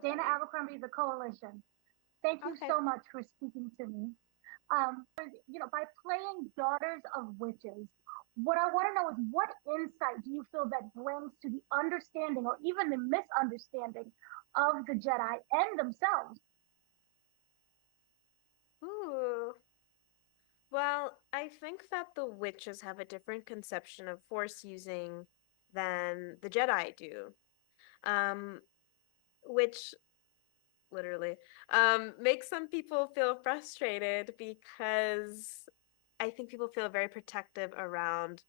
Dana Abercrombie, The Coalition. Thank you Okay. so much for speaking to me. By playing Daughters of Witches, what I want to know is what insight do you feel that brings to the understanding or even the misunderstanding of the Jedi and themselves? Ooh. Well, I think that the witches have a different conception of force using than the Jedi do. Um, which literally makes some people feel frustrated because I think people feel very protective around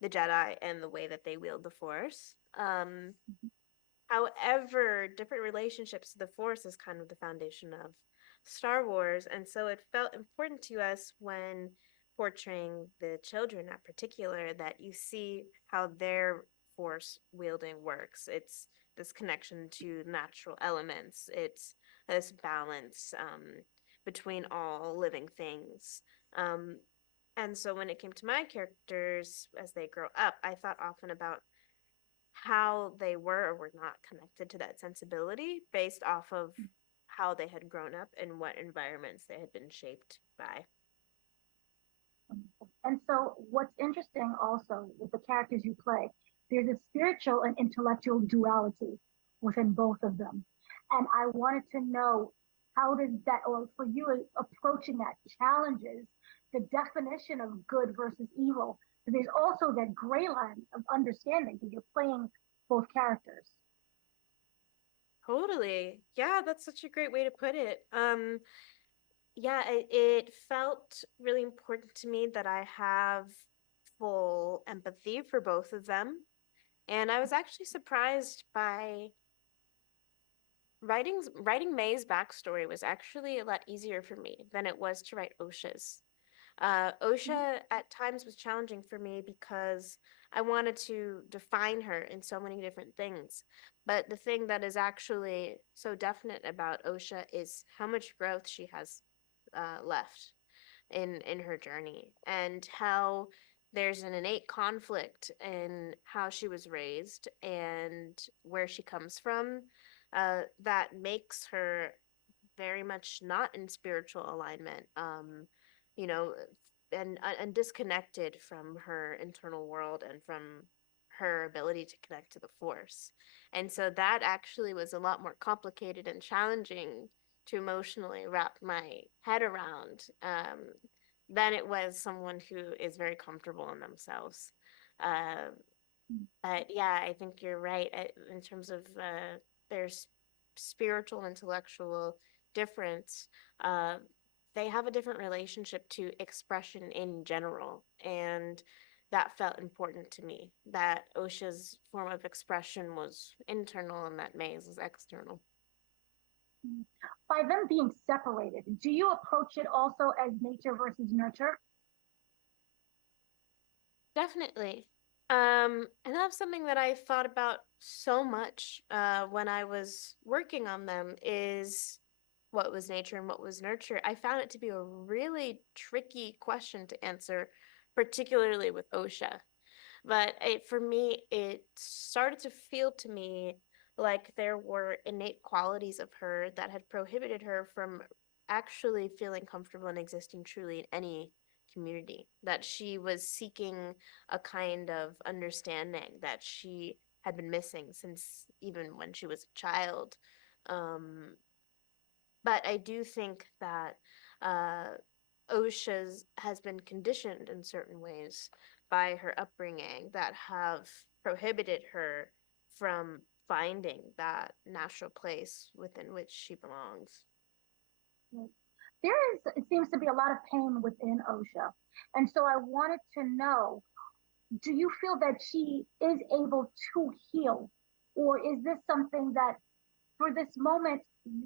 the Jedi and the way that they wield the Force. However, different relationships to the Force is kind of the foundation of Star Wars, and so it felt important to us when portraying the children, in particular, that you see how their Force wielding works. It's this connection to natural elements. It's this balance between all living things. Um, and so when it came to my characters as they grow up, I thought often about how they were or were not connected to that sensibility based off of how they had grown up and what environments they had been shaped by. And so, what's interesting also with the characters you play, there's a spiritual and intellectual duality within both of them. And I wanted to know how does that, or for you approaching that, challenges the definition of good versus evil. But there's also that gray line of understanding because you're playing both characters. Totally. Yeah, that's such a great way to put it. Yeah, it felt really important to me that I have full empathy for both of them. And I was actually surprised by writing May's backstory was actually a lot easier for me than it was to write Osha's. Osha at times was challenging for me because I wanted to define her in so many different things. But the thing that is actually so definite about Osha is how much growth she has left in her journey, and how there's an innate conflict in how she was raised and where she comes from, that makes her very much not in spiritual alignment, you know, and disconnected from her internal world and from her ability to connect to the force. And so that actually was a lot more complicated and challenging to emotionally wrap my head around, than it was someone who is very comfortable in themselves. Uh, but yeah, I think you're right, in terms of their spiritual, intellectual difference. Uh, they have a different relationship to expression in general, and that felt important to me. That Osha's form of expression was internal, and that May's was external. By them being separated, do you approach it also as nature versus nurture? Definitely. And that's something that I thought about so much when I was working on them, is what was nature and what was nurture. I found it to be a really tricky question to answer, particularly with Osha. But for me, it started to feel to me like there were innate qualities of her that had prohibited her from actually feeling comfortable and existing truly in any community. That she was seeking a kind of understanding that she had been missing since even when she was a child. Um, but I do think that uh, OSHA's has been conditioned in certain ways by her upbringing that have prohibited her from finding that natural place within which she belongs. There is, it seems to be a lot of pain within OSHA. And so I wanted to know, do you feel that she is able to heal? Or is this something that for this moment,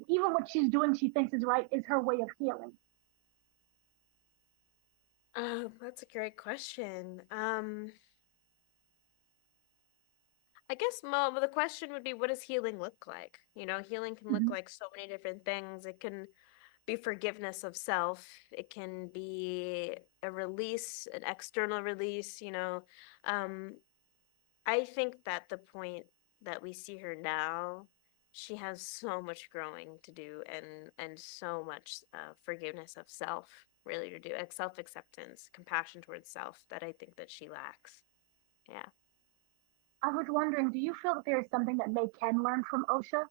even what she's doing she thinks is right is her way of healing? Oh, that's a great question. I guess the question would be, what does healing look like? You know, healing can look Mhm. like so many different things. It can be forgiveness of self. It can be a release, an external release, you know. Um, I think that the point that we see her now she has so much growing to do, and so much forgiveness of self really to do, like self acceptance, compassion towards self, that I think that she lacks. Yeah. I was wondering, do you feel that there is something that May can learn from Osha?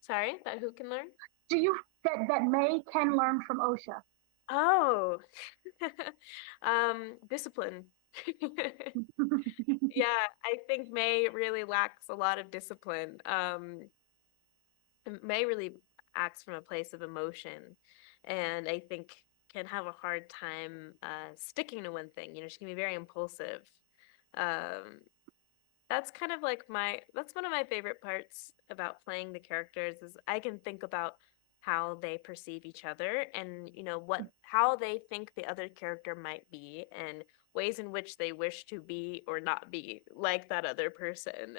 Sorry, that who can learn? Do you that May can learn from Osha? Oh, discipline. Yeah, I think May really lacks a lot of discipline. May really acts from a place of emotion, and I think can have a hard time sticking to one thing. You know, she can be very impulsive. Um, that's kind of like that's one of my favorite parts about playing the characters is I can think about how they perceive each other, and what how they think the other character might be, and ways in which they wish to be or not be like that other person.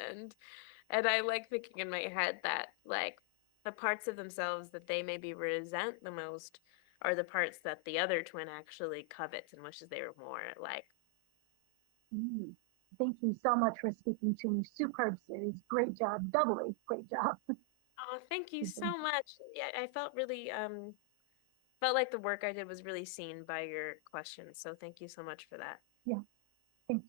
And I like thinking in my head that like the parts of themselves that they maybe resent the most are the parts that the other twin actually covets and wishes they were more like. Mm. Thank you so much for speaking to me. Superb series. Great job. Doubly great job. Oh, thank you so much. Yeah, I felt really felt like the work I did was really seen by your questions. So thank you so much for that. Yeah, thank you.